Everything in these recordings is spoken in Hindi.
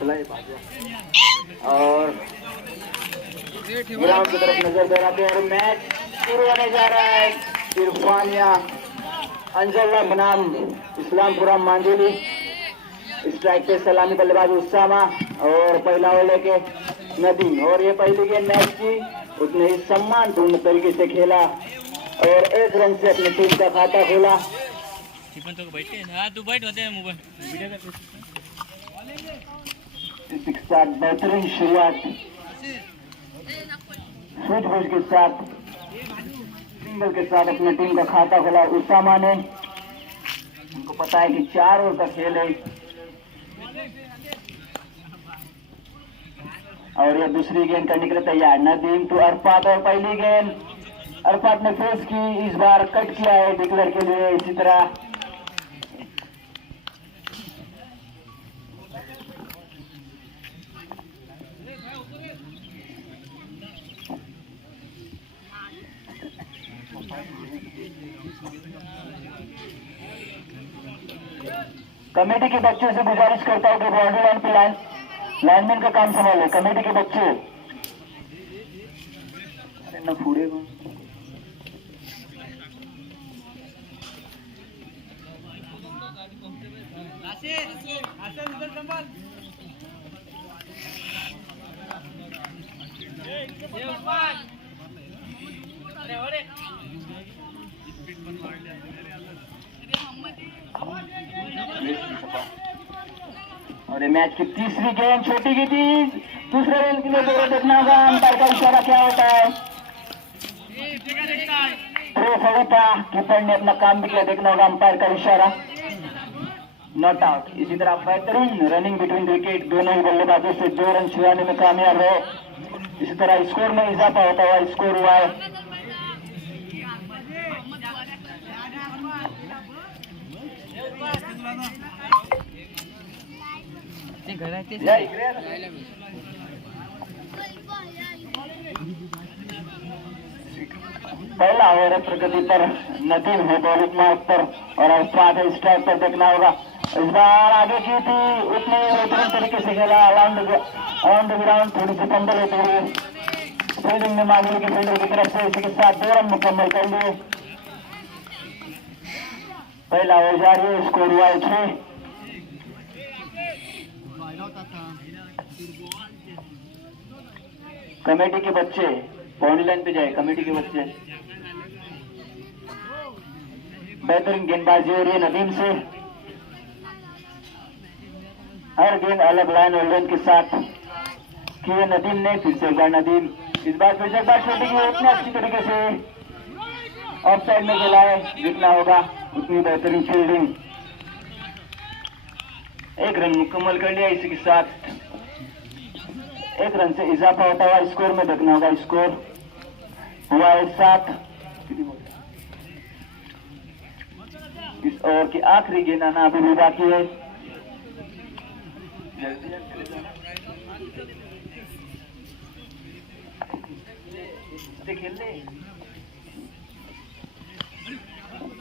और ग्राउंड की तरफ नजर दौड़ाते हैं और मैच शुरू होने जा रहा है। इरफानिया अंजल्ला बनाम इस्लामपुरा मांजुली। स्ट्राइक पे सलामी बल्लेबाज उसामा और पहला ओवर लेके नदीम। और ये पहली गेंद मैच की उसने ही सम्मानपूर्ण तरीके से खेला और एक रन से अपनी टीम का खाता खोला। बेहतरीन शुरुआत सूझबूझ के साथ सिंगल के साथ अपनी टीम का खाता खोला उसामा ने। उनको पता है कि 4 ओवर का खेल है और ये दूसरी गेंद करने के लिए तैयार। नदीम टू अरफात और पहली गेंद अरफात ने फेस की। इस बार कट किया है डिक्लेयर के लिए। इसी तरह कमेटी के बच्चों से गुजारिश करता हूँ कि बाउंड्री लाइन पे लाइनमैन का काम संभाले। कमेटी के बच्चे अरे न फूड़ेगा। और मैच की तीसरी गेंद छोटी की थी। दूसरे गेंद के लिए जरूर देखना होगा अंपायर का इशारा क्या होता है। कीपर ने अपना काम भी किया, देखना होगा अंपायर का इशारा। Not out. इसी तरह बेहतरीन रनिंग बिटवीन विकेट दोनों ही बल्लेबाजों से 2 रन छुड़ाने में कामयाब रहे। इसी तरह स्कोर में इजाफा होता हुआ स्कोर हुआ है। पहला ओवर प्रगति पर नदीम है बॉलिंग मार्ग पर और अरफात है स्ट्राइक पर। देखना होगा इस बार आगे की थी उतने बेहतरीन तरीके से खेला। अराउंड द ग्राउंड थोड़ी सी फंबल होते हुए फील्डिंग में मांगने की फील्डर की तरफ से इसी के साथ 2 रन मुकम्मल कर लिए। पहला ओवर जारी है। स्कोर हुआ है 6। कमेटी के बच्चे बाउंड्री लाइन पे जाए। कमेटी के बच्चे बेहतरीन गेंदबाजी हो रही है नदीम से। हर गेंद अलग लाइन और लेंथ के साथ किए नदीम ने। फिर से एक बार नदीम इस बार फिर से एक बार छोटी की उतनी अच्छी तरीके से ऑफ साइड में खेलाए। जितना होगा उतनी बेहतरीन फील्डिंग। 1 रन मुकम्मल कर लिया। इसी के साथ 1 रन से इजाफा होता हुआ स्कोर में। देखना होगा स्कोर हुआ है 7। इस ओवर की आखिरी गेंद आना अभी भी बाकी है।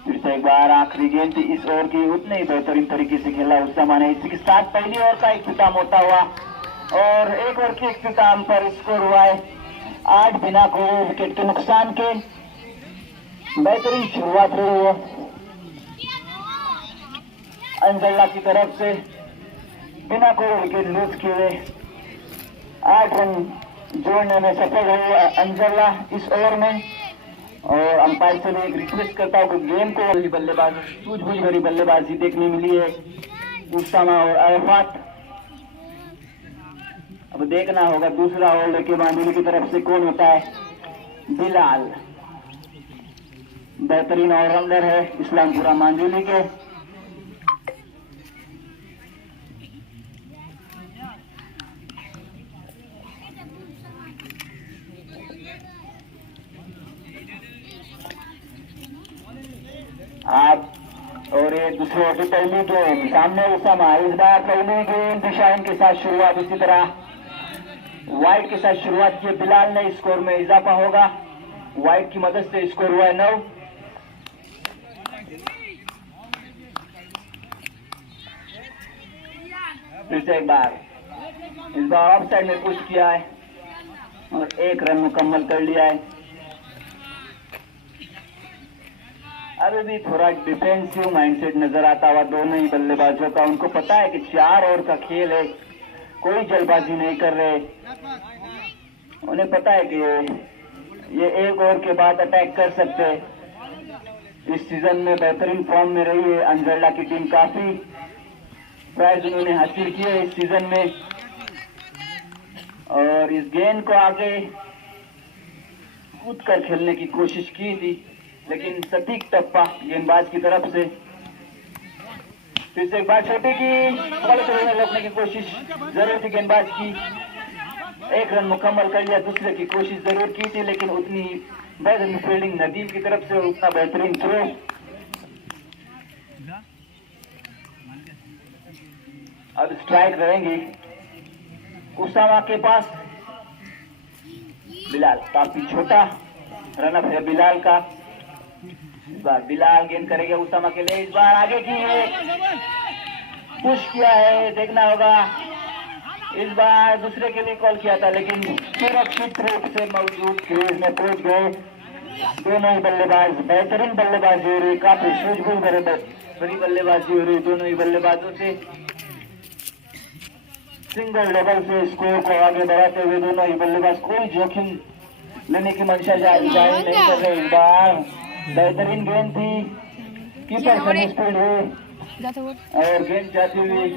फिर से एक बार आखिरी गेंद थी इस ओवर की। उतने ही बेहतरीन तरीके से खेला उसामा ने। इसी के साथ पहली ओवर का इख्तिताम होता हुआ और 1 ओवर के इख्तिताम पर स्कोर हुआ है 8 बिना कोई विकेट के नुकसान के। बेहतरीन शुरुआत रही है अंजल्ला की तरफ से। बिना कोई विकेट लूज किए 8 रन जोड़ने में सफल रही है अंजल्ला इस ओवर में। और अंपायर से भी एक रिक्वेस्ट करता हूँ कि गेम को बल्लेबाज सूझबूझ भरी बल्लेबाजी देखने मिली है उसामा और अरफात। अब देखना होगा दूसरा ओवर लेके मांजुली की तरफ से कौन होता है। बिलाल बेहतरीन ऑलराउंडर है इस्लामपुरा मांजुली के। आप और ये दूसरे ओवर की पहली गेंद सामने उसामा। इस बार पहली गेंद दिशाइन के साथ शुरुआत। इसी तरह वाइड के साथ शुरुआत की बिलाल ने। स्कोर में इजाफा होगा। वाइड की मदद से स्कोर हुआ है 9। फिर से एक बार इस बार ऑफ साइड में पुश किया है और 1 रन मुकम्मल कर लिया है। अभी भी थोड़ा डिफेंसिव माइंडसेट नजर आता हुआ दोनों ही बल्लेबाजों का। उनको पता है कि 4 ओवर का खेल है, कोई जल्दबाजी नहीं कर रहे। उन्हें पता है कि ये 1 ओवर के बाद अटैक कर सकते हैं। इस सीजन में बेहतरीन फॉर्म में रही है अंजर्ला की टीम, काफी प्राइज उन्होंने हासिल किए इस सीजन में और इस गेंद को आगे कूद कर खेलने की कोशिश की थी, लेकिन सटीक टप्पा गेंदबाज की तरफ से। फिर से एक बार छोटी की बॉल को रोकने की कोशिश जरूर थी गेंदबाज की। 1 रन मुकम्मल कर लिया। दूसरे की कोशिश जरूर की थी, लेकिन उतनी बेहतरीन फील्डिंग नदीम की तरफ से, उतना बेहतरीन थ्रो। अब स्ट्राइक रहेंगी उसामा के पास। बिलाल काफी छोटा रनअप है बिलाल का। इस बार बिलाल गेंद करेंगे उसामा के लिए। इस बार आगे की है, पुश किया है, देखना होगा। इस बार दूसरे के लिए कॉल किया था, लेकिन सुरक्षित रूप से मौजूद क्रीज में पहुंच गए दोनों ही बल्लेबाज। बेहतरीन बल्लेबाजी हो रही, काफी सूझबूझ भरी बल्लेबाजी हो रही दोनों ही बल्लेबाजों से। सिंगल डबल से स्कोर को आगे बढ़ाते हुए दोनों ही बल्लेबाज कोई जोखिम लेने की मंशा जाहिर नहीं कर रहे। इस बार बेहतरीन गेंद थी, कीपर से मिसफील्ड हुई और गेंद जाती हुई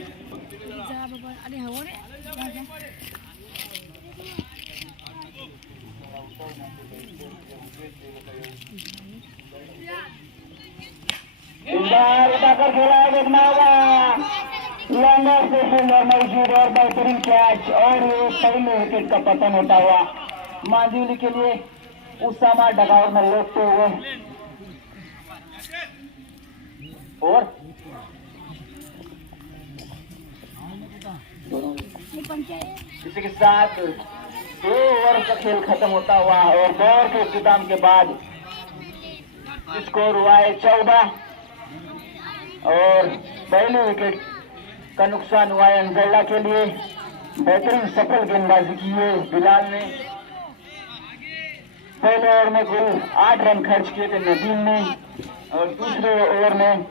इस बार उठाकर खेला है, देखना होगा। लॉन्गर से फील्डर मौजूद और बेहतरीन कैच और ये पहले विकेट का पतन होता हुआ मांझिली के लिए उसामा डगाउट में रोकते हुए। और इसी के साथ 2 ओवर का खेल खत्म होता हुआ और 2 ओवर के इख्तिताम के बाद स्कोर हुआ है 14 और पहले विकेट का नुकसान हुआ है अंजर्ला के लिए। बेहतरीन सफल गेंदबाजी की है बिलाल ने। पहले ओवर में कुल 8 रन खर्च किए थे नदीम ने और दूसरे ओवर में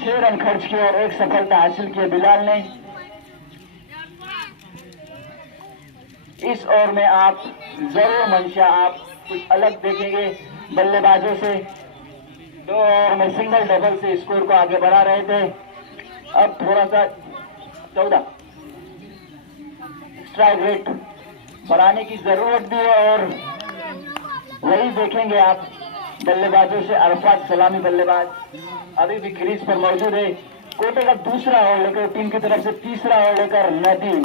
6 रन खर्च किए और 1 सफलता हासिल की बिलाल ने। इस ओवर में आप जरूर मंशा आप कुछ अलग देखेंगे बल्लेबाजों से। 2 ओवर में सिंगल डबल से स्कोर को आगे बढ़ा रहे थे। अब थोड़ा सा 14 स्ट्राइक रेट बढ़ाने की जरूरत भी है और वही देखेंगे आप बल्लेबाजों से। अरफात सलामी बल्लेबाज अभी भी क्रीज पर मौजूद है। कोटे का दूसरा ओवर लेकर टीम की तरफ से तीसरा ओवर लेकर Nadeem.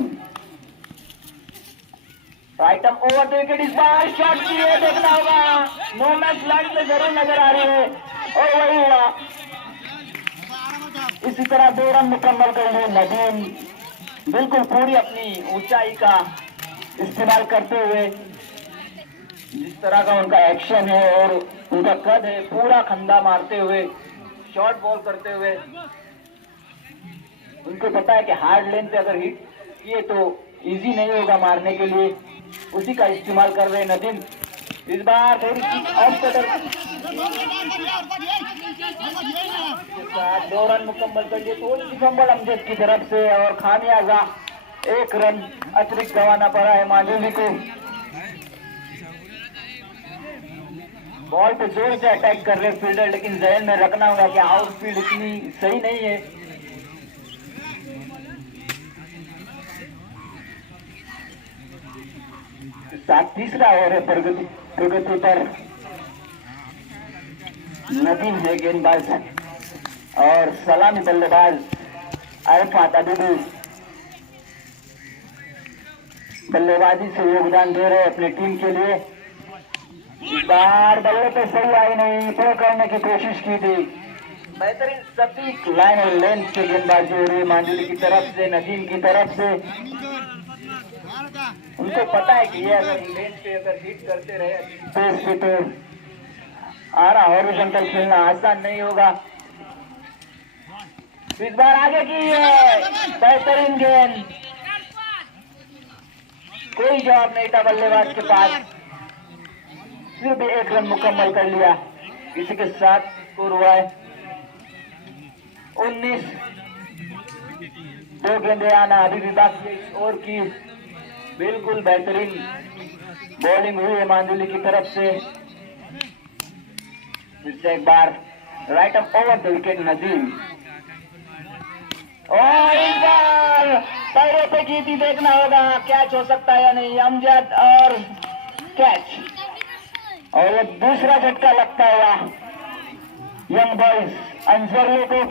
Item over the wicket. इस बार शॉट की है, देखना होगा। नो मैच लैंड में जरूर नजर आ रही है और वही हुआ। इसी तरह 2 रन मुकम्मल कर लिए नदीम, बिल्कुल पूरी अपनी ऊंचाई का इस्तेमाल करते हुए। जिस तरह का उनका एक्शन है और उनका कद है, पूरा खंदा मारते हुए शॉर्ट बॉल करते हुए। उनको पता है कि हार्ड लेंथ पे अगर हिट किए तो इजी नहीं होगा मारने के लिए, उसी का इस्तेमाल कर रहे नदीम। इस बार थोड़ी सी ऑफ कटर 2 रन मुकम्मल कर लिए। थोड़ी सी फंबल अमजद की तरफ से और खामियाजा 1 रन अतिरिक्त गंवाना पड़ा है मांझिली को। बॉल पे जोर से अटैक कर रहे फील्डर, लेकिन जहन में रखना होगा कि आउटफील्ड इतनी सही नहीं है। साथ तीसरा ओवर है प्रगति पर नदीम है गेंदबाज और सलामी बल्लेबाज अरफात अभी बल्लेबाजी से योगदान दे रहे अपनी टीम के लिए। बार बल्ले पे सही आई नहीं, थ्रो करने की कोशिश की थी। बेहतरीन सटीक लाइन और लेंथ से गेंदबाजी हो रही है मांझिली की तरफ से, नदीम की तरफ से। उनको पता है कि ये अगर लेंथ पे अगर हिट करते रहे तो आरा हॉरिजॉन्टल खेलना आसान नहीं होगा। इस बार आगे की है बेहतरीन गेंद कोई जवाब नहीं था बल्लेबाज के पास, फिर भी 1 रन मुकम्मल कर लिया। इसी के साथ स्कोर हुआ है 19। 2 गेंदें आना अभी भी बाकी है इस ओवर की। बिल्कुल बेहतरीन बॉलिंग हुई है मांजुली की तरफ से। फिर से एक बार right off over the wicket Nadeem, और इस बार पैरों पे की थी, देखना होगा कैच हो सकता है या नहीं। अमजद और कैच, और ये दूसरा झटका लगता हुआ यंग बॉयज अंजरले को।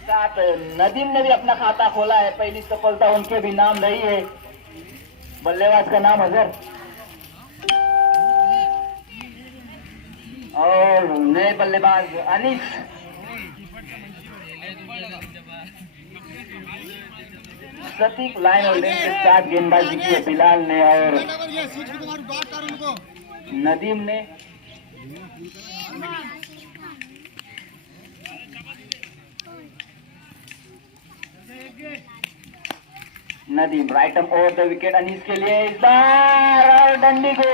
साथ नदीम ने भी अपना खाता खोला है, पहली सफलता उनके भी नाम रही है। बल्लेबाज का नाम अजहर, और नए बल्लेबाज अनीस। सटीक लाइन होल्डिंग के साथ गेंदबाजी की है बिलाल ने और नदीम ने। Nadeem right up over the wicket Anees के लिए इस बार, और डंडी को,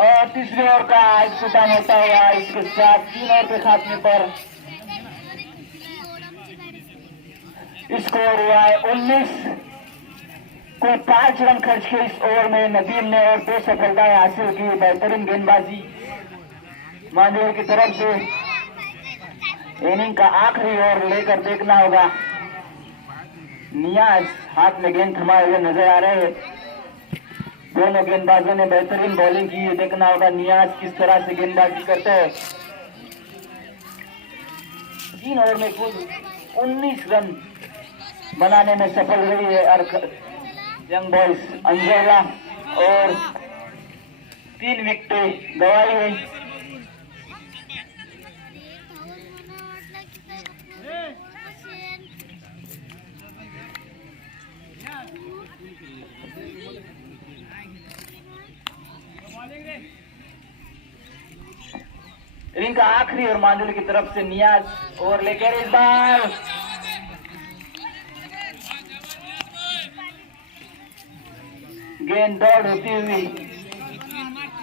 और तीसरे ओवर का इख्तिताम होता हुआ। इसके साथ 3 ओवर के खात्मे पर स्कोर हुआ है 19। कुल 5 रन खर्च किए इस ओवर में नदीम ने और 2 सफलताएं हासिल की। बेहतरीन गेंदबाजी मांडवी की तरफ से। इनिंग का आखिरी ओवर लेकर देखना होगा। नियाज हाथ में गेंद थमाए हुए नजर आ रहे हैं। दोनों गेंदबाजों ने बेहतरीन बॉलिंग की, देखना होगा नियाज किस तरह से गेंदबाजी करते हैं। 3 ओवर में कुल 19 रन बनाने में सफल रही है यंग बॉयज अंजोला, और 3 विकेटें गंवाई है। इनिंग का आखिरी और मांजुली की तरफ से नियाज ओवर लेकर इस बार गेंद दौड़ होती हुई।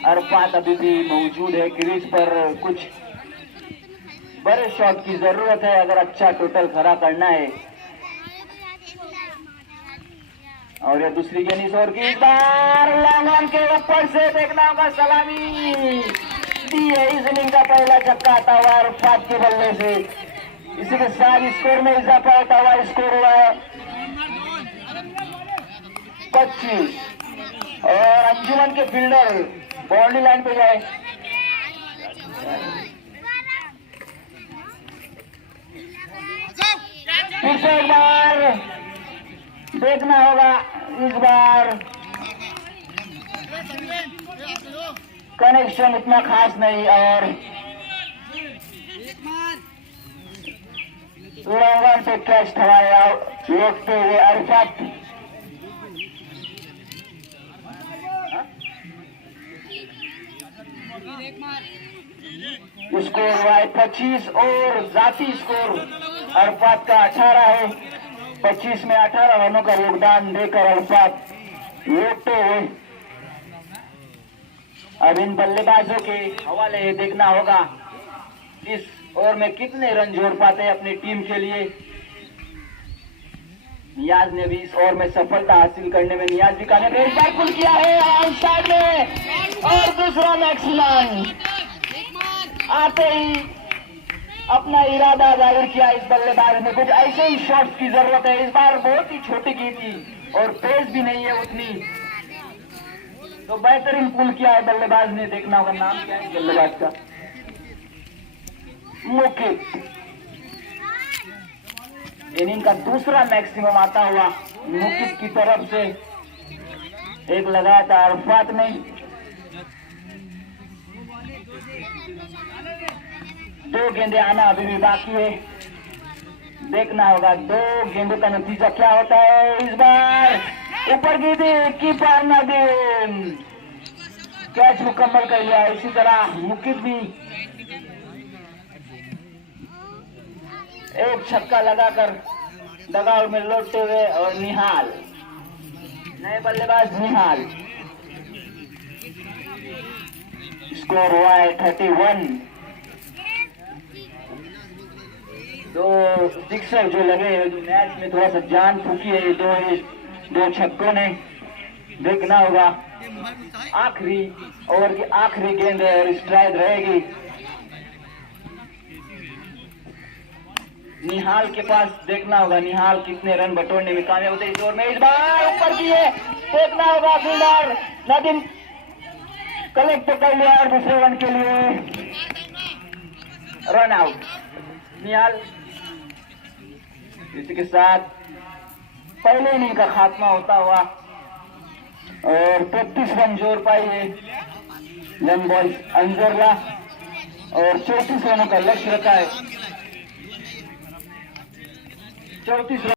अरफात अभी भी मौजूद है क्रीज पर। कुछ बड़े शॉट की जरूरत है अगर अच्छा टोटल खड़ा करना है। और ये दूसरी गेंद इस ओवर की, इस बार लॉन्ग के ऊपर से देखना होगा, सलामी दी है। इस इनिंग का पहला छक्का आता हुआ अरफात के बल्ले से। इसी के साथ स्कोर में इजाफा होता हुआ स्कोर हुआ है 25, और अंजुमन के फील्डर बाउंड्री लाइन पे जाए। फिर से एक बार देखना होगा, इस बार कनेक्शन इतना खास नहीं, और लॉन्ग पे कैच थमाया रोकते हुए अरफात। स्कोर हुआ है 25, और जाती स्कोर अरफात का 18 है। 25 में 18 रनों का योगदान देकर अरफात रोकते हुए। अब इन बल्लेबाजों के हवाले देखना होगा इस ओवर में कितने रन जोड़ पाते हैं अपनी टीम के लिए। नियाज ने भी इस ओवर में सफलता हासिल करने में नियाज भी कामयाब है। एक बार पुल किया है आउटसाइड में, और दूसरा मैक्सिमम आते ही अपना इरादा जाहिर किया इस बल्लेबाज ने। कुछ ऐसे ही शॉट्स की जरूरत है। इस बार बहुत ही छोटी की थी और तेज भी नहीं है उतनी, तो बेहतरीन पुल किया है बल्लेबाज ने। देखना होगा नाम क्या है बल्लेबाज का, मुकित। इनिंग का दूसरा मैक्सिमम आता हुआ मुकित की तरफ से। एक लगाया था अरफात ने। 2 गेंदें आना अभी भी बाकी है। देखना होगा 2 गेंदों का नतीजा क्या होता है। इस बार ऊपर की थी, कीपर नदीम कैच मुकम्मल कर लिया। इसी तरह मुकित भी एक छक्का लगाकर डगआउट में लौटते हुए और निहाल, नए बल्लेबाज निहाल। स्कोर हुआ है 31। दो सिक्सर जो लगे मैच में थोड़ा सा जान फूकी है दो छक्कों ने। देखना होगा आखिरी ओवर की आखिरी गेंद है और स्ट्राइक रहेगी। निहाल के पास देखना होगा निहाल कितने रन बटोरने में कामयाब होते हैं इस ओवर में। इस बार ऊपर किए, देखना होगा फील्डर नदीम कलेक्ट कर लिया और दूसरे रन के लिए रन आउट। निहाल इसी के साथ पहले इनिंग का खात्मा होता हुआ और 33 रन जोड़ पाई है यंग बॉयज अंजरला और 34 रनों का लक्ष्य रखा है। 34 रन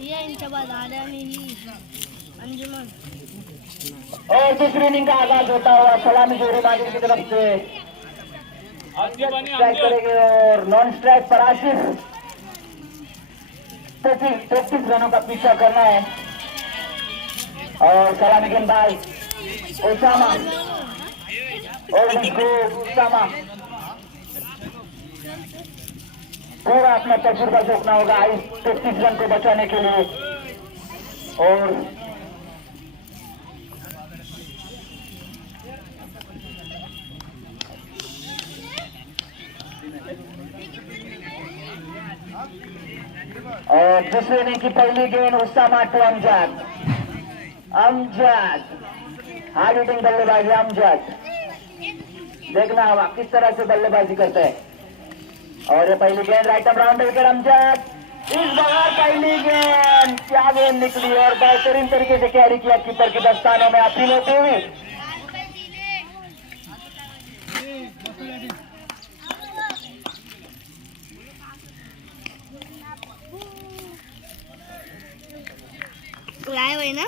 ये इनके बाद आर्यानी ही अंजुमन और दूसरी इनिंग का आगाज होता हुआ सलामी जोड़ी माजिद की तरफ से स्ट्राइक करेंगे और नॉन स्ट्राइक पर आशिफ। 33 रनों का पीछा करना है और सलामी गेंदबाज ओसामा और ओसामा पूरा अपना तजुर्बा झोंकना होगा इस 33 रन को बचाने के लिए। और दूसरे इनिंग की पहली गेंद Usama to Amjad. Hard hitting बल्लेबाजी अमजद, देखना होगा किस तरह से बल्लेबाजी करते हैं। और ये पहली गेंद right up round wicket Amjad. इस बार पहली गेंद क्या गेंद निकली और बेहतरीन तरीके से कैरी किया कीपर के दस्तानों में अपील होते हुए। लाए हुए ना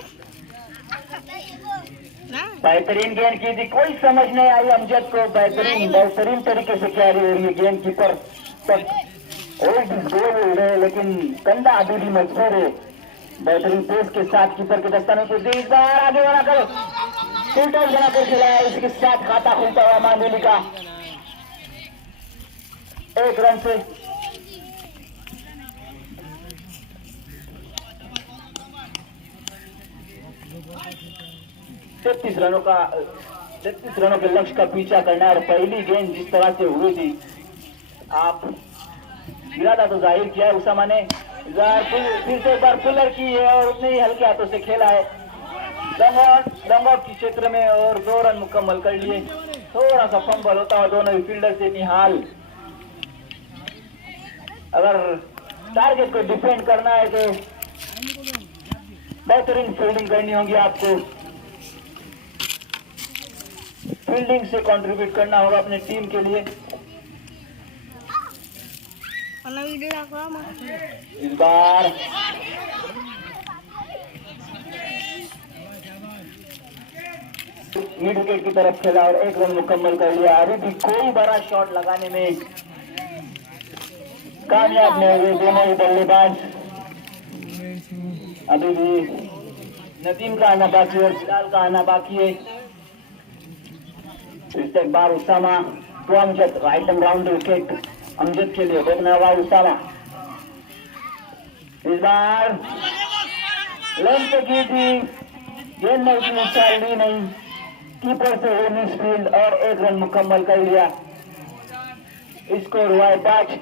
बेहतरीन गेंद की थी, कोई समझ नहीं आई अमजद को। बेहतरीन तरीके से कैरी हो रही है गेंद कीपर तक गोल है लेकिन कंधा अभी भी मजबूर है। बेहतरीन पेस के साथ कीपर के दस्तानों को इस बार आगे बढ़ा कर फुल टॉस बनाकर खिलाया। इसके साथ खाता खुलता हुआ मांगेली का 1 रन से। तैतीस रनों के लक्ष्य का पीछा करना है और पहली गेंद जिस तरह से हुई थी, आप इरादा तो जाहिर किया है उसामा ने, फिर से एक बार पुलर की है और उतने ही हल्के हाथों से खेला है लंगआउट के क्षेत्र में और 2 रन मुकम्मल कर लिए। थोड़ा सा फंबल होता हुआ दोनों ही फील्डर से निहाल। अगर टारगेट को डिफेंड करना है तो बेहतरीन फील्डिंग करनी होगी आपको, फील्डिंग से कंट्रीब्यूट करना होगा अपने टीम के लिए। इस बार मिड विकेट की तरफ खेला और 1 रन मुकम्मल कर लिया। अभी भी कोई बड़ा शॉट लगाने में कामयाब नहीं हुए दोनों ही बल्लेबाज। अभी भी नदीम का आना बाकी और बिलाल का आना बाकी है। इस एक बार Usama to Amjad, right and round wicket Amjad के लिए, देखना होगा उसामा। इस बार लेंथ की थी गेंद ने उतनी ऊंचाई ली नहीं, कीपर से वो मिस फील्ड और 1 रन मुकम्मल कर लिया। स्कोर हुआ है 5।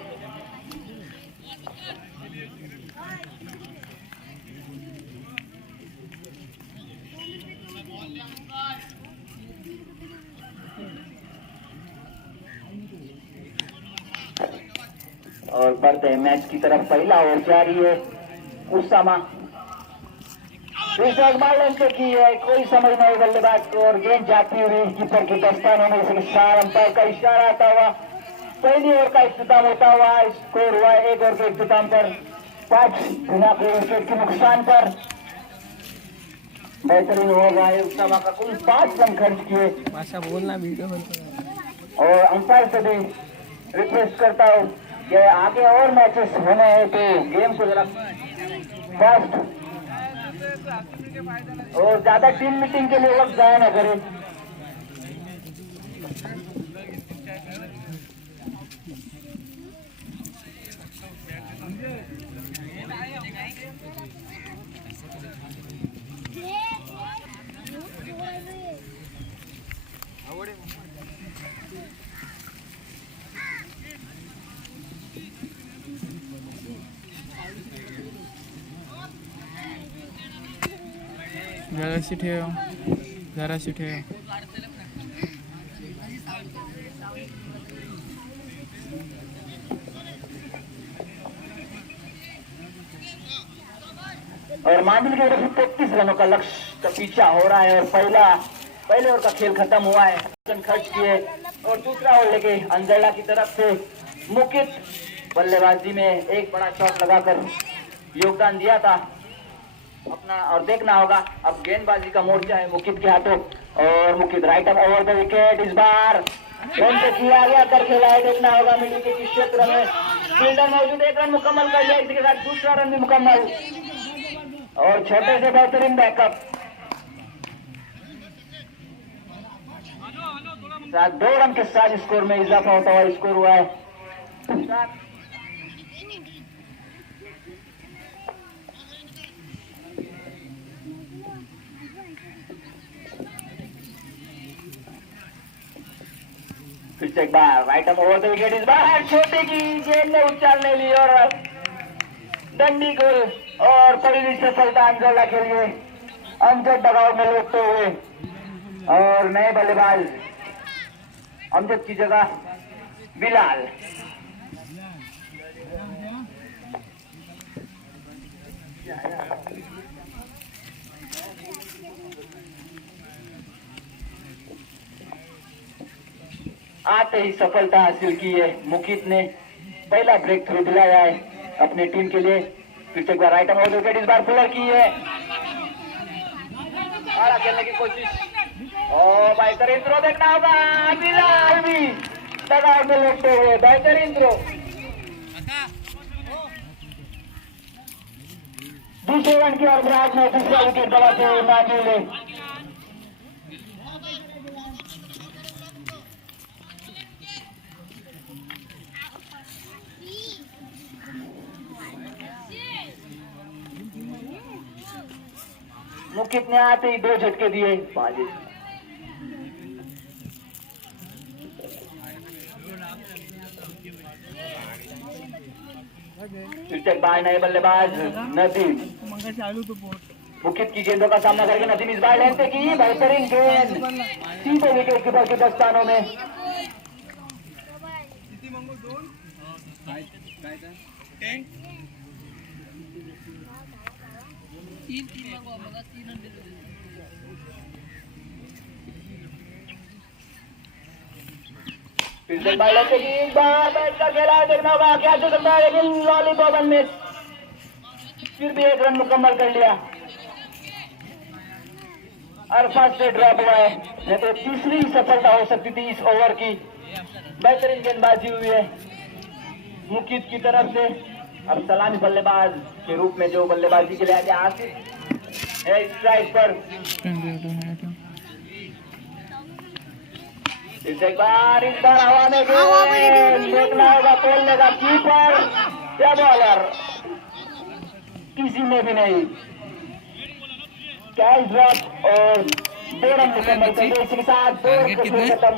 और बढ़ते हैं मैच की तरफ। पहला ओवर जारी है उसामा से की है, कोई समझ नहीं बल्लेबाज को और गेंद जाती हुई कीपर के दस्तानों में। अंपायर का इशारा आता हुआ पहली ओवर का इख्तिताम होता हुआ। स्कोर हुआ 1 ओवर के इख्तिताम पर 5 बिना कोई विकेट के नुकसान पर। बेहतरीन होगा उसामा का, कुल 5 रन खर्च किए। बोलना वीडियो और अंपायर से भी रिक्वेस्ट करता हूँ कि आगे और मैचेस होने हैं तो गेम को जरा फास्ट और ज्यादा टीम मीटिंग के लिए वक्त जाया ना करें। जराशी ठेव, जराशी ठेव. और मांडवी की तरफ 33 रनों का लक्ष्य का पीछा हो रहा है और पहले ओवर का खेल खत्म हुआ है, रन खर्च किए और दूसरा ओवर लेके अंजला की तरफ से मुकित बल्लेबाजी में एक बड़ा शॉट लगाकर योगदान दिया था अपना। और देखना होगा अब गेंदबाजी का मोर्चा है मुकित के हाथों और Mukit right up over the wicket इस बार रन से किया गया कर खेला है। देखना होगा मिडिल के क्षेत्र में फील्डर मौजूद, एक रन मुकम्मल कर लिया, इसी के साथ दूसरा रन भी मुकम्मल और छोटे से बेहतरीन बैकअप। 2 रन के साथ स्कोर में इजाफा होता हुआ स्कोर हुआ है। फिर से एक बार right up over the wicket इस बार छोटे की गेंद ने उछाल नहीं ली और डंडी गोल और बड़ी सफलता अंजला के लिए। अमजद दबाव में लौटते हुए और नए बल्लेबाज अमजद की जगह बिलाल। आते ही सफलता हासिल की है मुकित ने, पहला ब्रेक थ्रू दिलाया है अपनी टीम के लिए। फिर से एक बार राइट अप ओवर विकेट इस बार फुलर की है, आड़ा खेलने की कोशिश और बेहतरीन थ्रो देखना होगा, बिलाल भी दबाव में लौटते हुए बेहतरीन थ्रो। दूसरे रन की और ब्राज में दूसरा विकेट दबाते हुए मांझिले। मुकित ने आते ही 2 झटके दिए बाजी। फिर से बार नए बल्लेबाज नदीम मुकित की गेंदों का सामना करके नदीम इस बार लेंते की बेहतरीन गेंद सीधे विकेट कीपर के दस्तानों में। फिर से बार लेंते की इस बार बैट का खेला है, देखना होगा क्या चल सकता है, लेकिन लॉलीपॉप में फिर भी 1 रन मुकम्मल कर लिया और फर्स्ट से ड्रॉप हुआ है। नहीं तो तीसरी सफलता हो सकती थी इस ओवर की। बेहतरीन गेंदबाजी हुई है मुकित की तरफ से। अब सलामी बल्लेबाज के रूप में जो बल्लेबाजी के लिए आगे आसिफ है स्ट्राइक पर। एक बार इस बार हवा में देखना होगा बोलने का कीपर या बॉलर, किसी ने भी नहीं। कैच ड्रॉप और 2 रन मुकम्मल कर दिए, इसके साथ 2 ओवर खत्म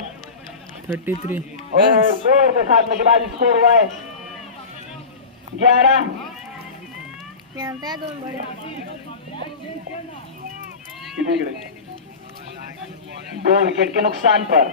33 और 2 ओवर के खात्मे के बाद स्कोर हुआ है 11। दो विकेट के नुकसान पर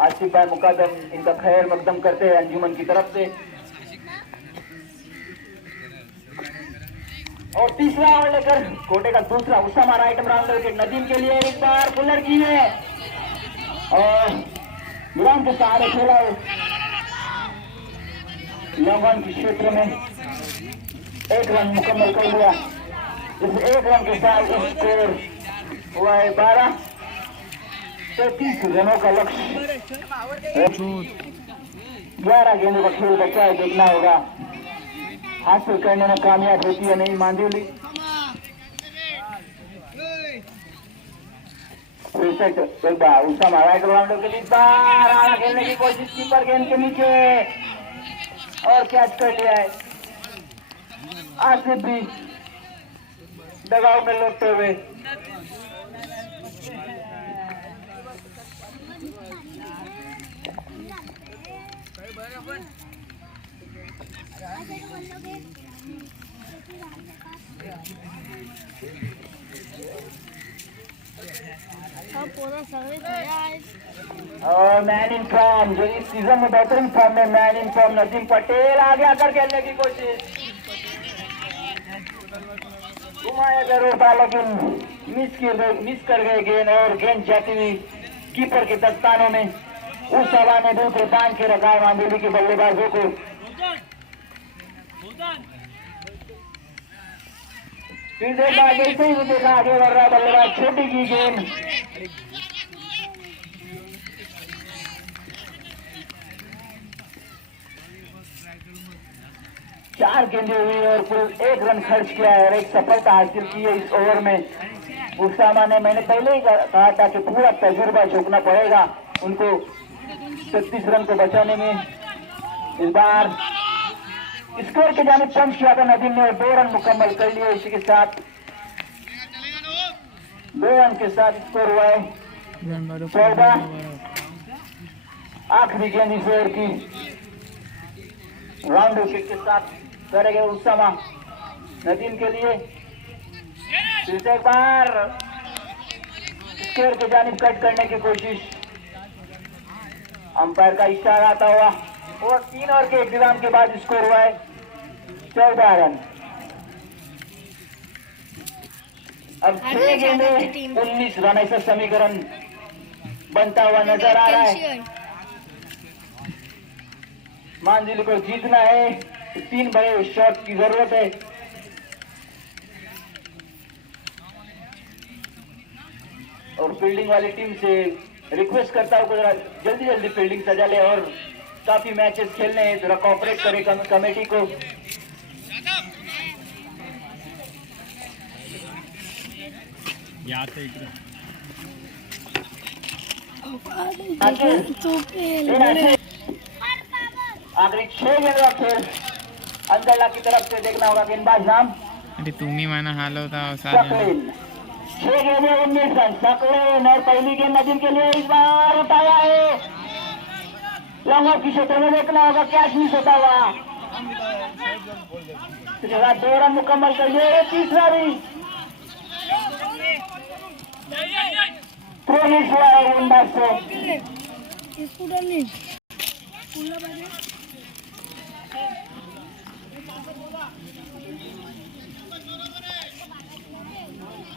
आज आसिफ भाई मुकदम इनका खैर मकदम करते हैं अंजुमन की तरफ से। और तीसरा राउंड लेकर कोटे का दूसरा उसामा राइट राउंड लेकर नदीम के लिए इस बार पुलर की है और ग्राउंड के सहारे खेला है लॉन्ग के क्षेत्र में 1 रन मुकम्मल कर लिया। इस 1 रन के साथ स्कोर हुआ है 12। 33 रनों का लक्ष्य 11 गेंदों का खेल बचा है, देखना होगा हासिल करने में कामयाब होती है नहीं मांदिवली। उसामा राइट राउंडर के लिए बार आना खेलने की कोशिश, कीपर गेंद के नीचे और कैच कर लिया है। आसिफ भी दबाव में लौटते हुए पूरा सगळे खड़ा है। और मैन इन फॉर्म जो इस सीजन में बेहतरीन फॉर्म में man in form Nadeem Patel आगे आकर खेलने की कोशिश, घुमाया जरूर था लेकिन मिस कर गए गेंद और गेंद जाती हुई कीपर के दस्तानों में। उस हवा ने बिल्कुल बांध के रखा है मांदिवली के बल्लेबाजों को। फिर देखा जैसे ही देखा आगे बढ़ रहा बल्लेबाज, छोटी की गेंद चार गेंदें हुई और कुल 1 रन खर्च किया है और एक सफलता हासिल की है इस ओवर में। उसामा ने, मैंने पहले ही कहा था कि पूरा तजुर्बा झोंकना पड़ेगा उनको 36 रन को बचाने में। इस बार स्कोर के जाने पंच किया था नदीम ने और 2 रन मुकम्मल कर लिए। इसी के साथ 2 रन के साथ स्कोर हुआ है 14। आखिरी गेंद इस ओवर की राउंड विकेट के साथ करेंगे उसामा नदीम के लिए। फिर से एक बार स्कोर के जानिब कट करने की कोशिश, अंपायर का इशारा आता हुआ और 3 ओवर के विराम के बाद स्कोर हुआ है 14 रन। अब 6 गेंदे 19 रन ऐसा समीकरण बनता हुआ नजर आ रहा है। मांदिवली को जीतना है, 3 बड़े शॉट की जरूरत है। और फील्डिंग वाली टीम से रिक्वेस्ट करता हूँ जरा जल्दी जल्दी फील्डिंग सजा ले और काफी मैचेस खेलने हैं, जरा कोऑपरेट करे कमेटी को। आखिरी 6 गेंद का खेल अंजला की तरफ से, देखना होगा गेंदबाज नाम अरे तुम्ही मना हालवता सकलेन। 6 गेंदे 19 रन सकलेन और पहली गेंद नदीम के लिए इस बार उठाया है लॉन्ग की क्षेत्र में, देखना होगा कैच मिस होता हुआ। 2 रन मुकम्मल कर लिए। तीसरा भी प्रोमिस हुआ है गेंदबाज से।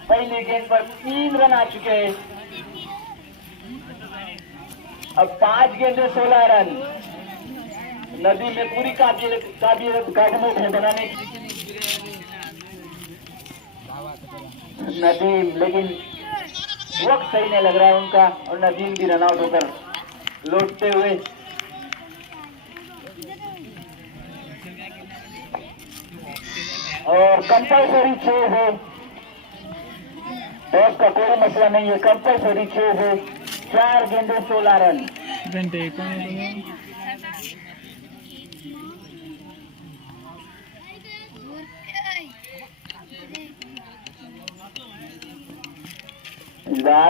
पहली गेंद पर 3 रन आ चुके हैं। अब 5 गेंदे 16 रन। नदी में पूरी काबिलियत है बनाने की नदीम, लेकिन वक्त सही नहीं लग रहा है उनका और नदीम भी रन आउट होकर लौटते हुए। और कंपल्सरी 6 है, टॉस का कोई मसला नहीं है, कंपल्सरी 6 है। 4 गेंदे 16 रन।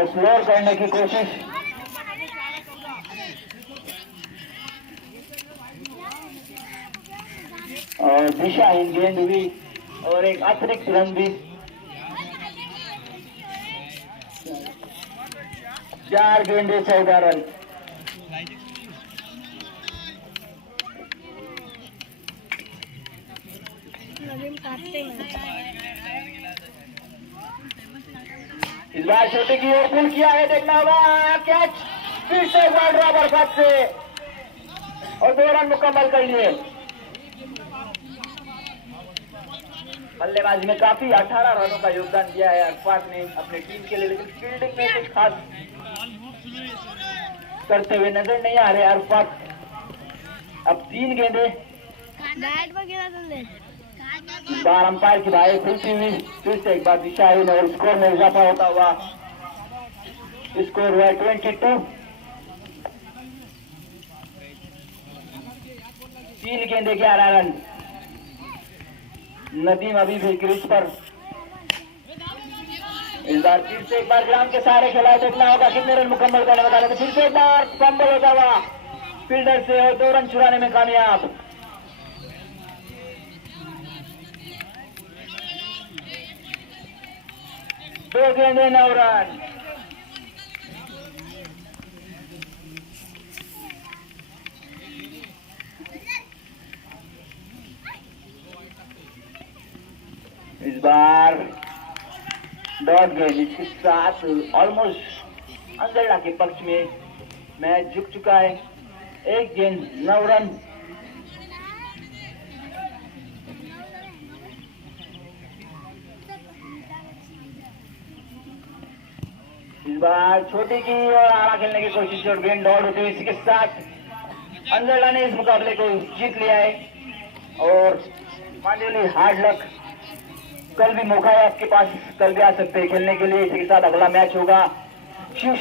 स्लोर करने की कोशिश, और दिशाहीन गेंद भी और एक अतिरिक्त रन भी। 4 गेंदे 14 रन। नदीम काटते हैं। इस बार छोटे की ओर पुल किया है, देखना होगा कैच, फिर से एक बार ड्रॉ बरसात से और 2 रन मुकम्मल कर लिए। बल्लेबाजी में काफी 18 रनों का योगदान दिया है अरफात ने अपनी टीम के लिए, लेकिन फील्डिंग में कुछ खास करते हुए नजर नहीं आ रहे अरफात। अब 3 गेंदें, बैट पर गिरा तुमने। इस बार अंपायर की बाहें खुलती हुई, फिर से एक बार दिशाहीन और स्कोर में इजाफा होता हुआ। स्कोर हुआ 22। 3 गेंदे 11 रन। नदीम अभी भी क्रीज पर। इस बार फिर से एक बार ग्राम के सहारे खेला, देखना होगा कितने रन मुकम्मल करने वाले हैं। फिर से एक बार फंबल होता हुआ फील्डर से और 2 रन चुराने में कामयाब। दो गेंदे 9 रन। इस बार डॉट गेंद, इसके साथ ऑलमोस्ट अंजल्ला के पक्ष में मैच झुक चुका है। 1 गेंद 9 रन। इस बार छोटी की और आड़ा खेलने की कोशिश और गेंद डॉट होती हुई, इसी के साथ अंजल्ला ने इस मुकाबले को जीत लिया है। और मांझोली हार्ड लक, कल भी मौका है आपके पास, कल भी आ सकते हैं खेलने के लिए। इसी के साथ अगला मैच होगा शिव